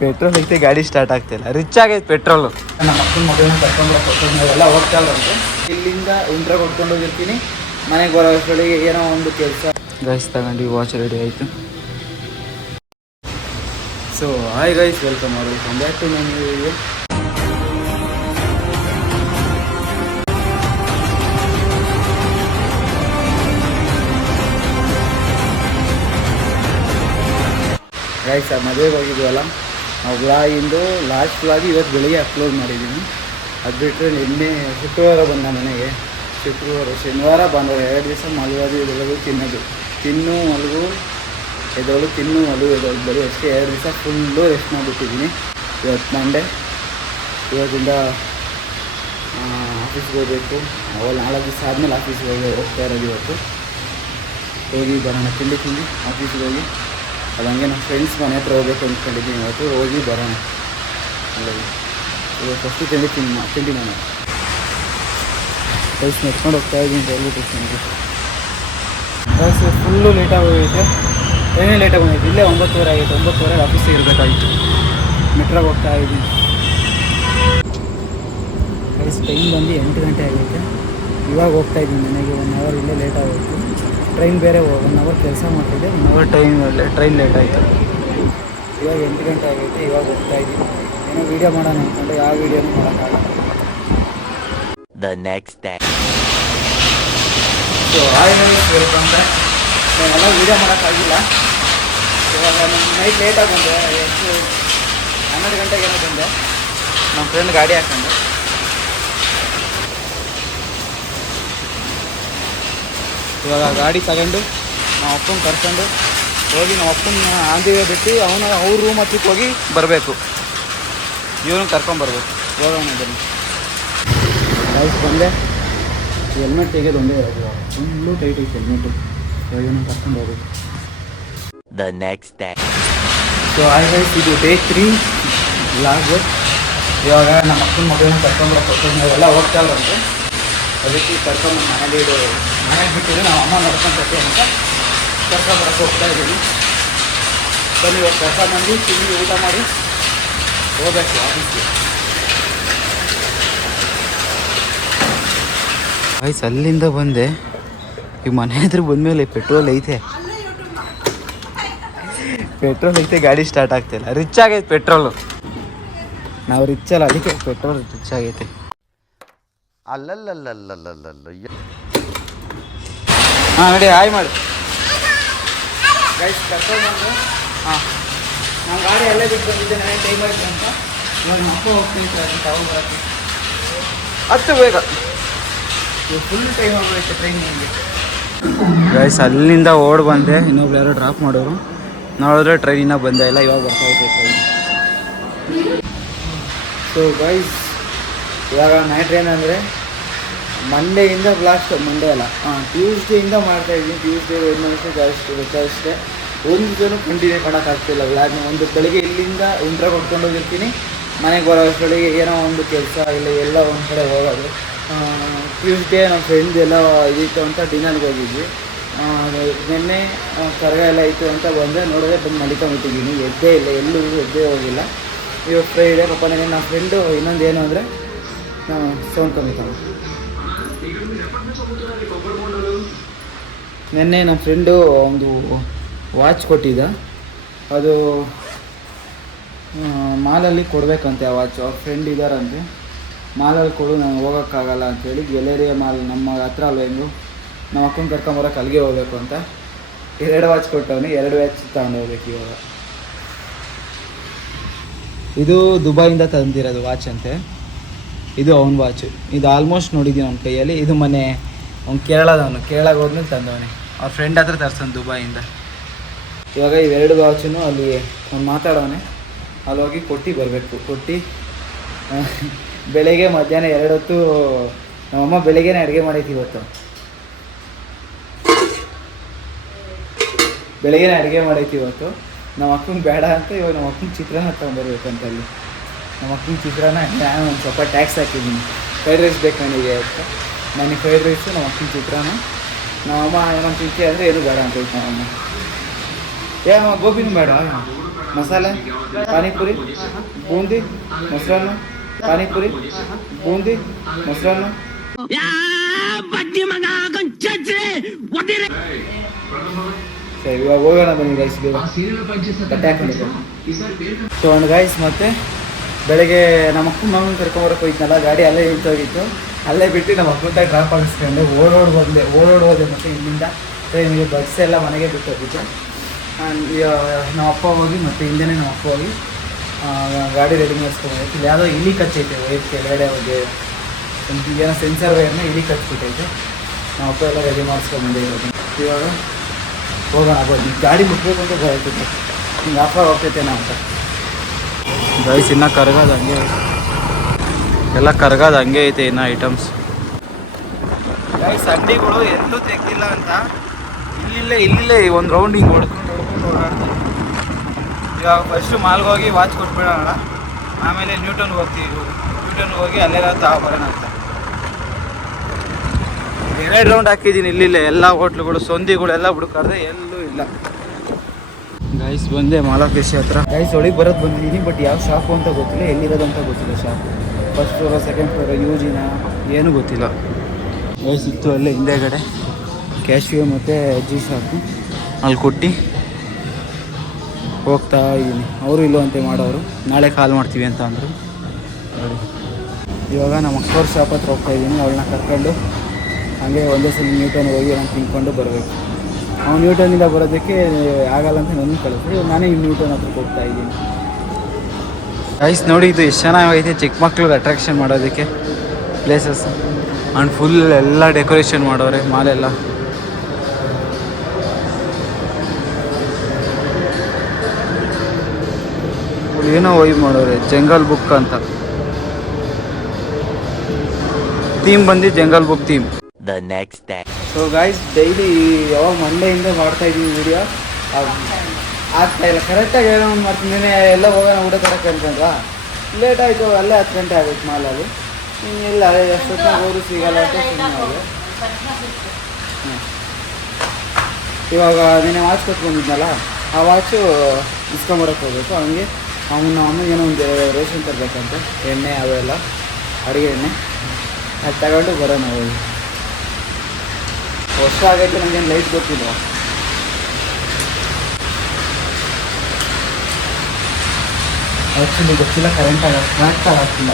Petrol ಐತೆ, ಗಾಡಿ start ಆಗ್ತಿಲ್ಲ. ರಿಚ್ ಆಗೈತೆ ಪೆಟ್ರೋಲು. ನಮ್ಮ ಅಕ್ಕನ ಮಗಳನ್ನ ಕರ್ಕೊಂಡು ಎಲ್ಲ ಹೋಗ್ತಾ ಇರೋಂತೆ. ಇಲ್ಲಿಂದ ಇಂಟ್ರಾಗ ಹೊಡ್ಕೊಂಡು ಹೋಗಿರ್ತೀನಿ. ಮನೆಗೆ ಬರೋ ಅಷ್ಟೊಳಗೆ ಏನೋ ಒಂದು ಕೆಲಸ ಗೈಸ್ ತಗೊಂಡು ವಾಚ್ ರೆಡಿ ಆಯಿತು. So hi guys, welcome back to my new video. Guys ಮದುವೆಗೆ ಹೋಗಿದ್ವಲ್ಲ, ಆ ವ್ಲಾಗಿಂದು ಲಾಸ್ಟ್ ವ್ಲಾಗಿ ಇವತ್ತು ಬೆಳಿಗ್ಗೆ ಅಪ್ಲೋಡ್ ಮಾಡಿದ್ದೀನಿ. ಅದು ಬಿಟ್ಟರೆ ನಿನ್ನೆ ಶುಕ್ರವಾರ ಬಂದ ಮನೆಗೆ. ಶನಿವಾರ ಭಾನುವಾರ 2 ದಿವಸ ಮಲಗೋದು ಇದೆಲ್ಲದು ತಿನ್ನೋದು, ತಿನ್ನು ಮಲಗು ಎದೋಳು, ತಿನ್ನು ಮಲಗು ಎದೋಳು, ಬರೀ ಅಷ್ಟೇ. 2 ದಿವಸ ಫುಲ್ಲು ರೆಸ್ಟ್ ಮಾಡಿಬಿಟ್ಟಿದ್ದೀನಿ. ಇವತ್ತು ಮಂಡೇ, ಇವತ್ತಿಂದ ಆಫೀಸ್ಗೆ ಹೋಗಬೇಕು. ಅವಳು 4 ದಿವಸ ಆದಮೇಲೆ ಆಫೀಸ್ಗೆ ಹೋಗ್ತಾ ಇರೋದು. ಇವತ್ತು ಹೋಗಿ ಬರೋಣ, ತಿಂಡಿ ಆಫೀಸ್ಗೆ ಹೋಗಿ. ಅದು ಹಂಗೆ ನಮ್ಮ ಫ್ರೆಂಡ್ಸ್ ಮನೆ ಹತ್ರ ಹೋಗ್ಬೇಕು ಅಂದ್ಕೊಂಡಿದ್ದೀನಿ. ಇವತ್ತು ಹೋಗಿ ಬರೋಣ. ಅಲ್ಲ ಇವತ್ತು ಫಸ್ಟು ತಿಂಡಿ ನಾನು ಬೈಸ್ ನೆಟ್ಕೊಂಡು ಹೋಗ್ತಾ ಇದ್ದೀನಿ ರೈಲ್ವೆ ಸ್ಟೇಷನ್ಗೆ. ಬಸ್ ಫುಲ್ಲು ಲೇಟಾಗಿ ಹೋಗೈತೆ, ಟ್ರೈನೇ ಲೇಟಾಗಿ ಬಂದೈತೆ. ಇಲ್ಲೇ 9:30 ಆಗೈತೆ. 9:30 ಆಫೀಸಿಗೆ ಇರಬೇಕಾಗಿತ್ತು. ಮೆಟ್ರೋಗೆ ಹೋಗ್ತಾ ಇದ್ದೀನಿ. ಬೈಸ್ ಟೈಮ್ ಬಂದು 8 ಗಂಟೆ ಆಗೈತೆ. ಇವಾಗ ಹೋಗ್ತಾ ಇದ್ದೀನಿ ಮನೆಗೆ. 1 ಅವರ್ ಇಲ್ಲೇ ಲೇಟ್ ಆಗೋಯ್ತು. ಟ್ರೈನ್ ಬೇರೆ 1 ಅವರ್ ಕೆಲಸ ಮಾಡ್ತಿದ್ದೆ. 1 ಅವರ್ ಟ್ರೈನ್ ಲೇಟ್ ಆಯಿತು. ಇವಾಗ 8 ಗಂಟೆ ಆಗೈತೆ. ಇವಾಗ ಹೋಗ್ತಾ ಇದ್ದೀನಿ. ಏನೋ ವೀಡಿಯೋ ಮಾಡೋಣ ಅಂದ್ಕೊಂಡು ಯಾವ ವೀಡಿಯೋನೂ ಮಾಡೋಕ್ಕಾಗಲ್ಲ. The next day. So hi welcome back. ನಾನೆಲ್ಲ ವೀಡಿಯೋ ಮಾಡೋಕ್ಕಾಗಿಲ್ಲ. ಇವಾಗ ನಮ್ಮ ನೈಟ್ ಲೇಟಾಗಿ ಬಂದೆ. ಎಷ್ಟು 12 ಗಂಟೆಗೇನೋ ಬಂದೆ. ನಮ್ಮ ಫ್ರೆಂಡ್ ಗಾಡಿ ಹಾಕೊಂಡು ಇವಾಗ ಗಾಡಿ ತಗೊಂಡು ನಾವು ಅಪ್ಪನ ಕರ್ಕೊಂಡು ಹೋಗಿ ನಮ್ಮ ಅಪ್ಪನ ಆಂದಿವೆ ಬಿಟ್ಟು ಅವ್ರ ರೂಮ್ ಹತ್ರಕ್ಕೆ ಹೋಗಿ ಬರಬೇಕು. ಇವ್ರನ್ನ ಕರ್ಕೊಂಬರ್ಬೇಕು. ಹೋಗೋಣ ಬನ್ನಿ. ಗೈಸ್ ಬಂದೆ. ಹೆಲ್ಮೆಟ್ ತೆಗೆದು ಒಂದೇ ಇರೋದು. ಫುಲ್ಲು ಟೈಟ್ ಐತೆ ಹೆಲ್ಮೆಟು. ಇವನ್ನ ಕರ್ಕೊಂಡು ಹೋಗ್ಬೇಕು. The next day. So hi guys, ಇದು ಡೇ 3 ವ್ಲಾಗ್. ಇವಾಗ ನಮ್ಮ ಅಕ್ಕನ ಮಗಳನ್ನ ಕರ್ಕೊಂಬರೋಕೆ ನಾವೆಲ್ಲ ಹೋಗ್ತಾ ಇರೋಂತೆ. ಅದಕ್ಕೆ ಕರ್ಕೊಂಡು ಮನೇಲಿ ಬಿಟ್ಟಿದ್ರೆ ನಾವು ಅಮ್ಮ ನೋಡ್ಕೊಂಡ್ಬರ್ತೀವಿ ಅಂತ ಕರ್ಕೊಂಬರಕ್ಕೆ ಹೋಗ್ತಾ ಇದ್ದೀವಿ. ಬನ್ನಿ ಇವಾಗ ಕರ್ಕೊಂಡ್ಬಂದು ತಿಂಡಿ ಊಟ ಮಾಡಿ ಹೋಗ್ಬೇಕು ಆಫೀಸ್ಗೆ. ಆಯ್ತು, ಅಲ್ಲಿಂದ ಬಂದೆ. ಈ ಮನೆ ಹತ್ರ ಬಂದಮೇಲೆ ಪೆಟ್ರೋಲ್ ಐತೆ, ಗಾಡಿ ಸ್ಟಾರ್ಟ್ ಆಗ್ತಿಲ್ಲ. ರಿಚ್ ಆಗೈತೆ ಪೆಟ್ರೋಲು. ನಾವು ರಿಚ್ ಅಲ್ಲ, ಅದಕ್ಕೆ ಪೆಟ್ರೋಲ್ ರಿಚ್ ಆಗೈತೆ. ಅಲ್ಲಲ್ಲಲ್ಲಲ್ಲಲ್ಲಲ್ಲ. ಹಾಂ ನೋಡಿ, ಹಾಯ್ ಮಾಡಿ ಗೈಸ್. ಕರ್ಕೊಂಡ್ಬಂದು ಹಾಂ ನಾನು ಗಾಡಿ ಅಲ್ಲೇ ಬಿಟ್ಟು ಬಂದಿದ್ದೆ. ನನಗೆ ಟೈಮ್ ಆಯಿತು ಅಂತ ಇವಾಗ ನಮ್ಮ ಅಪ್ಪ ಹೋಗ್ತಿರ್ತಾರೆ ಅಂತ ತಗೊಂಡು ಬರೋಕ್ಕೆ. ಹತ್ತು ಬೇಗ ಫುಲ್ ಟೈಮ್ ಆಗೋಯ್ತು ಟ್ರೈನ್ ನಿಮಗೆ. ಗೈಸ್ ಅಲ್ಲಿಂದ ಓಡ್ ಬಂದೆ. ಇನ್ನೊಬ್ರು ಯಾರೋ ಡ್ರಾಪ್ ಮಾಡೋರು. ನೋಡಿದ್ರೆ ಟ್ರೈನ್ ಇನ್ನೂ ಬಂದೇ ಇಲ್ಲ. ಇವಾಗ ಬರ್ತಾ ಇದೆ ಟ್ರೈನ್. ಸೊ ಗೈಸ್ ಇವಾಗ ನೈಟ್ ಏನಂದರೆ ಮಂಡೇಯಿಂದ ಲಾಸ್ಟ್, ಮಂಡೇ ಅಲ್ಲ ಟ್ಯೂಸ್ಡೇಯಿಂದ ಮಾಡ್ತಾಯಿದ್ದೀನಿ. ಟ್ಯೂಸ್ಡೇ ವೆಡ್ನೆಸ್ಡೇ ಒಂದು ದಿವಸನೂ ಕಂಟಿನ್ಯೂ ಮಾಡೋಕ್ಕಾಗ್ತಿಲ್ಲ ವ್ಲಾಗ್ನ. ಒಂದು ಬೆಳಿಗ್ಗೆ ಇಲ್ಲಿಂದ ಇಂಟ್ರಾಗ ಹೊಡ್ಕೊಂಡು ಹೋಗಿರ್ತೀನಿ. ಮನೆಗೆ ಬರೋ ಅಷ್ಟೊಳಗೆ ಏನೋ ಒಂದು ಕೆಲಸ ಇಲ್ಲ, ಎಲ್ಲ ಒಂದು ಕಡೆ ಹೋಗೋದು. ಟ್ಯೂಸ್ಡೇ ನಮ್ಮ ಫ್ರೆಂಡ್ ಎಲ್ಲ ಇದಿತ್ತು ಅಂತ ಡಿನ್ನರ್ಗೆ ಹೋಗಿದ್ವಿ. ನಿನ್ನೆ ಕರಗ ಎಲ್ಲ ಇತ್ತು ಅಂತ ಬಂದೆ. ನೋಡಿದ್ರೆ ಬಂದು ಮಲಿಕೊಂಬಿಟ್ಟಿದ್ದೀನಿ. ಎದ್ದೇ ಇಲ್ಲ, ಎಲ್ಲೂ ಎದ್ದೇ ಹೋಗಿಲ್ಲ. ಇವತ್ತು ಫ್ರೈಡೇ ಪಾಪ. ನನಗೆ ನಮ್ಮ ಫ್ರೆಂಡು ಇನ್ನೊಂದು ಏನು ಅಂದರೆ ಸೌಂಡ್ ಕಮ್ಮಿತಾನೆ. ನಿನ್ನೆ ನಮ್ಮ ಫ್ರೆಂಡು ಒಂದು ವಾಚ್ ಕೊಟ್ಟಿದ್ದ. ಅದು ಮಾಲಲ್ಲಿ ಕೊಡಬೇಕಂತೆ ಆ ವಾಚು. ಅವ್ರ ಫ್ರೆಂಡ್ ಇದ್ದಾರಂತೆ. ಮಾಲಲ್ಲಿ ಕೊಡು, ನಾನು ಹೋಗೋಕ್ಕಾಗಲ್ಲ ಅಂಥೇಳಿ. ಗೆಲೇರಿಯಾ ಮಾಲ್ ನಮ್ಮ ಹತ್ರ ಅಲ್ಲ, ಹೆಂಗು ನಮ್ಮ ಅಕ್ಕನ ಕರ್ಕೊಂಬರೋಕೆ ಅಲ್ಲಿಗೆ ಹೋಗ್ಬೇಕು ಅಂತ 2 ವಾಚ್ ಕೊಟ್ಟವನು. 2 ವಾಚ್ ತಗೊಂಡು ಹೋಗ್ಬೇಕು ಇವಾಗ. ಇದು ದುಬೈಯಿಂದ ತಂದಿರೋದು ವಾಚ್ ಅಂತೆ. ಇದು ಅವನ ವಾಚು. ಇದು ಆಲ್ಮೋಸ್ಟ್ ನೋಡಿದ್ದೀನಿ ಅವನ ಕೈಯಲ್ಲಿ. ಇದು ಮನೆ ಅವ್ನು ಕೇರಳದವನು. ಕೇರಳಗೆ ಹೋದ್ಮೇಲೆ ತಂದವನೇ. ಅವ್ರ ಫ್ರೆಂಡ್ ಹತ್ರ ತರ್ಸೋನು ದುಬೈಯಿಂದ. ಇವಾಗ ಈ 2 ವಾಚನ್ನು ಅಲ್ಲಿ ಅವ್ನು ಮಾತಾಡೋನೆ. ಅಲ್ಲಿ ಹೋಗಿ ಕೊಟ್ಟು ಬರಬೇಕು. ಕೊಟ್ಟು ಬೆಳಗ್ಗೆ ಮಧ್ಯಾಹ್ನ 2 ಹೊತ್ತು ನಮ್ಮಮ್ಮ ಬೆಳಗ್ಗೆನೇ ಅಡುಗೆ ಮಾಡೈತಿ. ಇವತ್ತು ಬೆಳಗ್ಗೆನೇ ಅಡುಗೆ ಮಾಡೈತಿ. ಇವತ್ತು ನಮ್ಮ ಅಕ್ಕಂಗೆ ಬೇಡ ಅಂತ ಇವಾಗ ನಮ್ಮ ಅಕ್ಕನ ಚಿತ್ರಾನ್ನ ತೊಗೊಂಬರ್ಬೇಕಂತ. ಅಲ್ಲಿ ನಮ್ಮ ಅಕ್ಕನ ಚಿತ್ರಾನ್ನ ನಾನು ಒಂದು ಸ್ವಲ್ಪ ಟ್ಯಾಕ್ಸ್ ಹಾಕಿದ್ದೀನಿ. ಫ್ರೈಡ್ ರೈಸ್ ಬೇಕು ನನಗೆ ಅಂತ. ನನಗೆ ಫ್ರೈಡ್ ರೈಸು, ನಮ್ಮ ಅಕ್ಕನ ಚಿತ್ರಾನ್ನ. ನಮ್ಮಮ್ಮ ಏನೋ ತಿಂತಿ ಅಂದರೆ ಏನು ಬೇಡ ಅಂತ ನಮ್ಮಮ್ಮ. ಗೋಬಿನೂ ಬೇಡ, ಮಸಾಲೆ ಪಾನಿಪುರಿ ಬೂಂದಿ ಮೊಸರನ್ನ ಪಾನಿಪುರಿ ಬೂಂದಿ ಮೊಸರನ್ನ ಸರಿ ಇವಾಗ ಹೋಗೋಣ ಬನ್ನಿ ಗೈಸ್ ಬಟ್ಟೆ ಹಾಕೊಂಡಿದ್ದೆ ಸೊ ಒಂದು ಗೈಸ್ ಮತ್ತೆ ಬೆಳಗ್ಗೆ ನಮ್ಮ ಅಕ್ಕನ ಮಗನ ಕರ್ಕೊಂಬರಕ್ಕೆ ಹೋಯ್ತನಲ್ಲ ಗಾಡಿ ಅಲ್ಲೇ ನಿಂತೋಗಿತ್ತು ಅಲ್ಲೇ ಬಿಟ್ಟು ನಮ್ಮ ಅಕ್ಕಂತ ಡ್ರಾಪ್ ಆಗಿಸ್ಕೊಂಡೆ ಓಡೋಡ್ ಹೋದೆ ಮತ್ತು ಇಲ್ಲಿಂದ ಟ್ರೈನಿಗೆ ಬಸ್ ಎಲ್ಲ ಮನೆಗೆ ಬಿಟ್ಟು ಹೋಗಿದ್ದೆ ನಮ್ಮ ಅಪ್ಪ ಹೋಗಿ ಮತ್ತು ಹಿಂದೆನೇ ನಮ್ಮ ಅಪ್ಪ ಹೋಗಿ ಗಾಡಿ ರೆಡಿ ಮಾಡಿಸ್ಕೊಂಡ್ಬಂದಿತ್ತು ಇಲ್ಲಿ ಯಾವುದೋ ಇಲಿ ಕಚ್ಚೈತೆ ವೈರ್ ಕೆಳಗಡೆ ಹೋಗಿ ಒಂದು ಏನೋ ಸೆನ್ಸರ್ ವೈರ್ನ ಇಲಿ ಕಚ್ಬಿಟ್ಟೈತೆ ನಮ್ಮ ಅಪ್ಪ ಎಲ್ಲ ರೆಡಿ ಮಾಡಿಸ್ಕೊಂಡ್ಬಂದಿರೋದು ಇವಾಗ ಹೋಗೋಣ ಬನ್ನಿ ಗಾಡಿ ಮುಟ್ಬೇಕು ಅಂತ ಬರ್ತೈತೆ ಹಿಂಗೆ ಆಫರ್ ಹೋಗ್ತೈತೇನೋ ಅಂತ ಗೈಸ್ ಇನ್ನೂ ಕರ್ಗೋದು ಹಂಗೆ ಎಲ್ಲ ಕರ್ಗೋದು ಹಂಗೆ ಐತೆ ಇನ್ನು ಐಟಮ್ಸ್ ಗೈಸ್ ಅಂಗಡಿಗಳು ಎಲ್ಲೂ ತೆಗ್ದಿಲ್ಲ ಅಂತ ಇಲ್ಲಿಲ್ಲೇ ಒಂದು ರೌಂಡ್ ಹಿಂಗೆ ಹೊಡ್ಕೊಂಡು ಓಡಾಡ್ತಾರೆ ಇವಾಗ ಫಸ್ಟು ಮಾಲ್ಗೆ ಹೋಗಿ ವಾಚ್ ಕೊಟ್ಬಿಡೋಣ ಆಮೇಲೆ ನ್ಯೂಟನ್ಗೆ ಹೋಗಿ ಅಲ್ಲೆಲ್ಲ ತಗೊಬರೋಣ ಅಂತ 2 ರೌಂಡ್ ಹಾಕಿದ್ದೀನಿ ಇಲ್ಲಿಲ್ಲೇ ಎಲ್ಲ ಹೋಟ್ಲುಗಳು ಸಂದಿಗಳೆಲ್ಲ ಹುಡುಕಾಡ್ದೆ ಎಲ್ಲೂ ಇಲ್ಲ ಗೈಸ್ ಬಂದೆ ಮಾಲಾಕೃಷಿ ಹತ್ರ ಗೈಸ್ ಒಳಗೆ ಬರೋದು ಬಂದಿದ್ದೀನಿ ಬಟ್ ಯಾವ ಶಾಪು ಅಂತ ಗೊತ್ತಿಲ್ಲ ಎಲ್ಲಿರೋದು ಅಂತ ಗೊತ್ತಿಲ್ಲ ಶಾಪು ಫಸ್ಟ್ ಫ್ಲೋರ ಸೆಕೆಂಡ್ ಫ್ಲೋರ ಯೂಜಿನ ಏನೂ ಗೊತ್ತಿಲ್ಲ ಗೈಸ್ ಇತ್ತು ಅಲ್ಲೇ ಹಿಂದೆಗಡೆ ಕ್ಯಾಶ್ಯೂ ಮತ್ತು ಅಜ್ಜಿ ಶಾಪು ಅಲ್ಲಿ ಕೊಟ್ಟು ಹೋಗ್ತಾ ಇದ್ದೀನಿ ಅವರು ಇಲ್ಲವಂತೆ ಮಾಡೋರು ನಾಳೆ ಕಾಲ್ ಮಾಡ್ತೀವಿ ಅಂತ ಅಂದರು ಇವಾಗ ನಮ್ಮ ಅಕ್ಕವ್ರ ಶಾಪ್ ಹತ್ರ ಹೋಗ್ತಾ ಇದ್ದೀನಿ ಅವಳನ್ನ ಕರ್ಕೊಂಡು ಹಾಗೆ ಒಂದೇ ಸಲ ನ್ಯೂಟನ್ ಹೋಗಿ ನಾನು ತಿನ್ಕೊಂಡು ಬರಬೇಕು ಅವ್ನು ನ್ಯೂಟನ್ನಿಂದ ಬರೋದಕ್ಕೆ ಆಗಲ್ಲ ಅಂತ ನನಗೆ ಕಳಿಸ್ರಿ ನಾನೇ ಈ ನ್ಯೂಟನ್ ಹತ್ರಕ್ಕೆ ಹೋಗ್ತಾ ಇದ್ದೀನಿ ಗೈಸ್ ನೋಡಿ ಇದು ಎಷ್ಟು ಚೆನ್ನಾಗೈತೆ ಚಿಕ್ಕ ಮಕ್ಳಿಗೆ ಅಟ್ರಾಕ್ಷನ್ ಮಾಡೋದಕ್ಕೆ ಪ್ಲೇಸಸ್ ಆ್ಯಂಡ್ ಫುಲ್ ಎಲ್ಲ ಡೆಕೋರೇಷನ್ ಮಾಡೋರೆ ಮಾಲೆಲ್ಲ ಏನೋ ವೈಬ್ ಮಾಡೋರೆ ಜಂಗಲ್ ಬುಕ್ ಅಂತ ಥೀಮ್ ಬಂದು jungle book theme The next day. So guys daily ಯಾವಾಗ ಮಂಡೆಯಿಂದ ಮಾಡ್ತಾಯಿದ್ದೀನಿ ವೀಡಿಯೋ ಆಗ್ತಾಯಿಲ್ಲ ಕರೆಕ್ಟಾಗಿ ಏನೋ ಒಂದು ಮಾಡ್ತೀನಿ ಎಲ್ಲ ಹೋಗೋಣ ಊಟ ತರಕ್ಕೆ ಅನ್ಕೊಂಡ್ವಾ ಲೇಟ್ ಆಯಿತು ಅಲ್ಲೇ 10 ಗಂಟೆ ಆಗೋಯ್ತು ಮಾಲಲ್ಲಿ ಇಲ್ಲ ಎಷ್ಟೊತ್ತಿನ ಹೋದ್ರು ಸಿಗಲ್ಲ ಅಂತ ಸುಮ್ಮನೆ ಇವಾಗ ನೀನು ವಾಚ್ ಕೊಟ್ಕೊಂಡಿದ್ನಲ್ಲ ಆ ವಾಚು ಇಸ್ಕೊಂಬರಕ್ಕೆ ಹೋಗ್ಬೇಕು ಹಂಗೆ ನಮ್ಮ ಅಮ್ಮಗೆ ಏನೋ ಒಂದು ರೇಷನ್ ತರಬೇಕಂತೆ ಎಣ್ಣೆ ಅವೆಲ್ಲ ಅಡುಗೆ ಎಣ್ಣೆ ಅದು ತಗೊಂಡು ಬರೋಣ ಹೋಗಿ ವರ್ಷ ಆಗೈತೆ ನನಗೇನು ಲೈಟ್ ಗೊತ್ತಿಲ್ಲ ಆ್ಯಕ್ಚುಲಿ ಗೊತ್ತಿಲ್ಲ ಕರೆಕ್ಟಾಗಿ ಆಗ್ತಿಲ್ಲ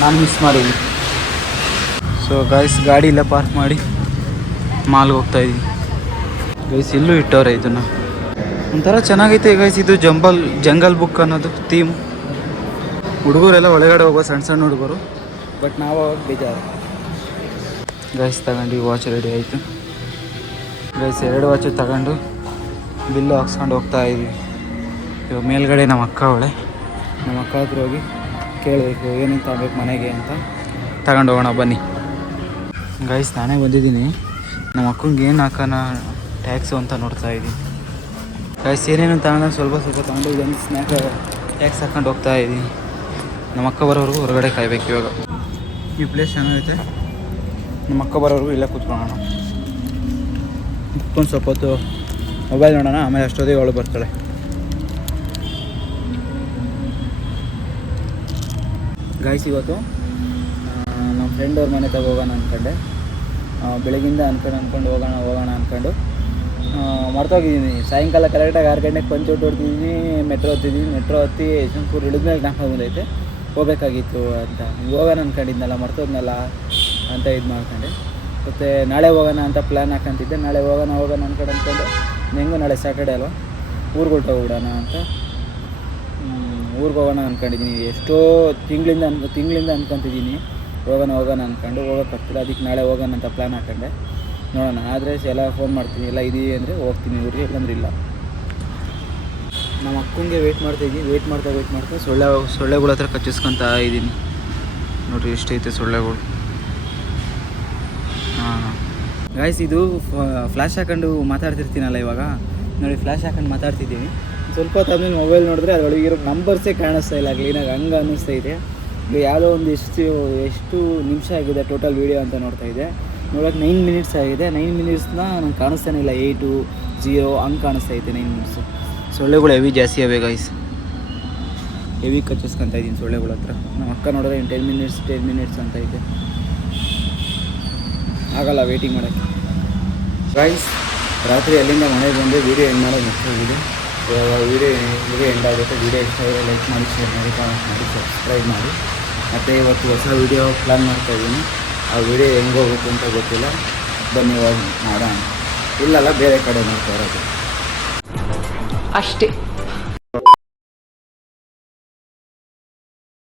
ನಾನು ಮಿಸ್ ಮಾಡಿದ್ದೀನಿ ಸೊ ಗೈಸ್ ಗಾಡಿ ಇಲ್ಲ ಪಾರ್ಕ್ ಮಾಡಿ ಮಾಲ್ಗೆ ಹೋಗ್ತಾಯಿದ್ದೀನಿ ಗೈಸ್ ಇಲ್ಲೂ ಇಟ್ಟವ್ರೆ ಇದನ್ನು ಒಂಥರ ಚೆನ್ನಾಗೈತೆ ಗೈಸ್ ಇದು ಜಂಗಲ್ ಬುಕ್ ಅನ್ನೋದು ಥೀಮ್ ಹುಡುಗರೆಲ್ಲ ಒಳಗಡೆ ಹೋಗೋ ಸಣ್ಣ ಹುಡುಗರು ಬಟ್ ನಾವು ಅವಾಗ ಬೇಜಾರು ಗೈಸ್ ತಗೊಂಡು ವಾಚ್ ರೆಡಿ ಆಯಿತು ಗೈಸ್ 2 ವಾಚು ತಗೊಂಡು ಬಿಲ್ಲು ಹಾಕ್ಸ್ಕೊಂಡು ಹೋಗ್ತಾ ಇದ್ವಿ ಇವಾಗ ಮೇಲ್ಗಡೆ ನಮ್ಮ ಅಕ್ಕ ಅವಳೆ ನಮ್ಮ ಅಕ್ಕ ಹತ್ರ ಹೋಗಿ ಕೇಳಬೇಕು ಏನೇನು ತಗೋಬೇಕು ಮನೆಗೆ ಅಂತ ತಗೊಂಡು ಹೋಗೋಣ ಬನ್ನಿ ಗೈಸ್ ನಾನೇ ಬಂದಿದ್ದೀನಿ ನಮ್ಮ ಅಕ್ಕಂಗೆ ಏನು ಹಾಕೋಣ ಟ್ಯಾಕ್ಸು ಅಂತ ನೋಡ್ತಾ ಇದ್ದೀನಿ ಗೈಸ್ ಏನೇನು ತಗೊಂಡು ಸ್ವಲ್ಪ ತಗೊಂಡು ಇದನ್ನು ಸ್ನ್ಯಾಕ್ ಟ್ಯಾಕ್ಸ್ ಹಾಕೊಂಡು ಹೋಗ್ತಾ ಇದ್ದೀನಿ ನಮ್ಮ ಅಕ್ಕ ಬರೋವರೆಗೂ ಹೊರಗಡೆ ಕಾಯ್ಬೇಕು ಇವಾಗ ಈ ಪ್ಲೇಸ್ ಚೆನ್ನಾಗೈತೆ ನಮ್ಮ ಅಕ್ಕ ಬರೋವರೆಗೂ ಇಲ್ಲೇ ಕೂತ್ಕೊಳ್ಳೋಣ ಕುತ್ಕೊಂಡು ಸ್ವಲ್ಪ ಹೊತ್ತು ಮೊಬೈಲ್ ನೋಡೋಣ ಆಮೇಲೆ ಅಷ್ಟೊತ್ತಿಗೆ ಅವಳು ಬರ್ತಾಳೆ ಗಾಯ್ಸ್ ಇವತ್ತು ನಮ್ಮ ಫ್ರೆಂಡ್ ಅವ್ರ ಮನೆ ತಗೋ ಹೋಗೋಣ ಅಂದ್ಕೊಂಡೆ ಬೆಳಗಿಂದ ಅಂದ್ಕೊಂಡು ಹೋಗೋಣ ಅಂದ್ಕೊಂಡು ಮರ್ತೋಗಿದ್ದೀನಿ ಸಾಯಂಕಾಲ ಕರೆಕ್ಟಾಗಿ 6 ಗಂಟೆಗೆ ಪಂಚೋಟ್ ಹೊಡ್ತಿದ್ದೀನಿ ಮೆಟ್ರೋ ಹತ್ತಿ ಯಶವಂತಪುರ ಇಳಿದ್ಮೇಲೆ ಜ್ಞಾಪಕ ಬಂದೈತೆ ಹೋಗ್ಬೇಕಾಗಿತ್ತು ಅಂತ ಹೋಗೋಣ ಅಂದ್ಕೊಂಡಿದ್ನಲ್ಲ ಮರ್ತೋದ್ನಲ್ಲ ಅಂತ ಇದು ಮಾಡ್ಕೊಂಡೆ ಮತ್ತು ನಾಳೆ ಹೋಗೋಣ ಅಂತ ಪ್ಲ್ಯಾನ್ ಹಾಕೊಂತಿದ್ದೆ ನಾಳೆ ಹೋಗೋಣ ಅಂದ್ಕೊಂಡು ಹೆಂಗೂ ನಾಳೆ ಸ್ಯಾಟರ್ಡೆ ಅಲ್ವಾ ಊರಿಗೆ ಹೊರಟೋಗ್ಬಿಡೋಣ ಅಂತ ಊರಿಗೆ ಹೋಗೋಣ ಅಂದ್ಕೊಂಡಿದ್ದೀನಿ ಎಷ್ಟೋ ತಿಂಗಳಿಂದ ಅಂದ್ಕೊತಿದ್ದೀನಿ ಹೋಗೋಣ ಅಂದ್ಕೊಂಡು ಹೋಗೋಕ್ಕಾಗ್ತಿಲ್ಲ ಅದಕ್ಕೆ ನಾಳೆ ಹೋಗೋಣ ಅಂತ ಪ್ಲ್ಯಾನ್ ಹಾಕೊಂಡೆ ನೋಡೋಣ ಆದರೆ ಎಲ್ಲ ಫೋನ್ ಮಾಡ್ತೀನಿ ಎಲ್ಲ ಇದೀವಿ ಅಂದರೆ ಹೋಗ್ತೀನಿ ಊರಿಗೆ ಇಲ್ಲಾಂದ್ರೆ ಇಲ್ಲ ನಮ್ಮ ಅಕ್ಕಂಗೆ ವೆಯ್ಟ್ ಮಾಡ್ತಾ ಸೊಳ್ಳೆಗಳ ಹತ್ರ ಕಚ್ಚಿಸ್ಕೊತಾ ಇದ್ದೀನಿ ನೋಡಿರಿ ಎಷ್ಟೈತೆ ಸೊಳ್ಳೆಗಳು ಹಾಂ ಗಾಯ್ಸ್ ಇದು ಫ್ಲ್ಯಾಶ್ ಹಾಕೊಂಡು ಮಾತಾಡ್ತಿರ್ತೀನಲ್ಲ ಇವಾಗ ನೋಡಿ ಫ್ಲ್ಯಾಶ್ ಹಾಕೊಂಡು ಮಾತಾಡ್ತಿದ್ದೀವಿ ಸ್ವಲ್ಪ ಹೊತ್ತಾದ್ಮೇಲೆ ಮೊಬೈಲ್ ನೋಡಿದ್ರೆ ಅದರೊಳಗಿರೋ ನಂಬರ್ಸೇ ಕಾಣಿಸ್ತಾ ಇಲ್ಲ ಕ್ಲೀನಾಗಿ ಹಂಗೆ ಅನ್ನಿಸ್ತೈತೆ ಈಗ ಯಾವುದೋ ಒಂದು ಎಷ್ಟು ನಿಮಿಷ ಆಗಿದೆ ಟೋಟಲ್ ವೀಡಿಯೋ ಅಂತ ನೋಡ್ತಾ ಇದೆ ನೋಡೋಕೆ 9 ಮಿನಿಟ್ಸ್ ಆಗಿದೆ 9 ಮಿನಿಟ್ಸ್ನ ನಂಗೆ ಕಾಣಿಸ್ತಾನೆ ಇಲ್ಲ 8 0 ಹಂಗೆ ಕಾಣಿಸ್ತೈತೆ 9 ಮಿನಿಟ್ಸು ಸೊಳ್ಳೆಗಳು ಹೆವಿ ಜಾಸ್ತಿ ಅವೆ ಗೈಸ್ ಹೆವಿ ಕಚ್ಚಿಸ್ಕೊತಾ ಇದ್ದೀನಿ ಸೊಳ್ಳೆಗಳ ಹತ್ರ. ನಮ್ಮ ಅಕ್ಕ ನೋಡಿದ್ರೆ 10 ಮಿನಿಟ್ಸ್ ಅಂತ ಇದೆ. ಆಗಲ್ಲ ವೇಟಿಂಗ್ ಮಾಡೋಕ್ಕೆ. ಗೈಸ್ ರಾತ್ರಿ ಅಲ್ಲಿಂದ ಮನೆಗೆ ಬಂದು ವೀಡಿಯೋ ಎಂಡ್ ಮಾಡೋದು ಮುಖ್ಯವಾಗಿದೆ. ಇವಾಗ ವೀಡಿಯೋ ಎಂಡ್ ಆಗುತ್ತೆ. ವೀಡಿಯೋ ಇಷ್ಟ ಆದರೆ ಲೈಕ್ ಮಾಡಿ, ಶೇರ್ ಮಾಡಿ, ಕಾಮೆಂಟ್ ಮಾಡಿ, ಸಬ್ಸ್ಕ್ರೈಬ್ ಮಾಡಿ. ಮತ್ತು ಇವತ್ತು ಹೊಸ ವೀಡಿಯೋ ಪ್ಲ್ಯಾನ್ ಮಾಡ್ತಾಯಿದ್ದೀನಿ. ಆ ವೀಡಿಯೋ ಹೆಂಗೆ ಹೋಗುತ್ತೆ ಅಂತ ಗೊತ್ತಿಲ್ಲ. ಬನ್ನಿ ಇವಾಗ ಮಾಡೋಣ. ಇಲ್ಲಲ್ಲ ಬೇರೆ ಕಡೆ ನೋಡ್ತಾ ಇರೋದು ಅಷ್ಟೇ.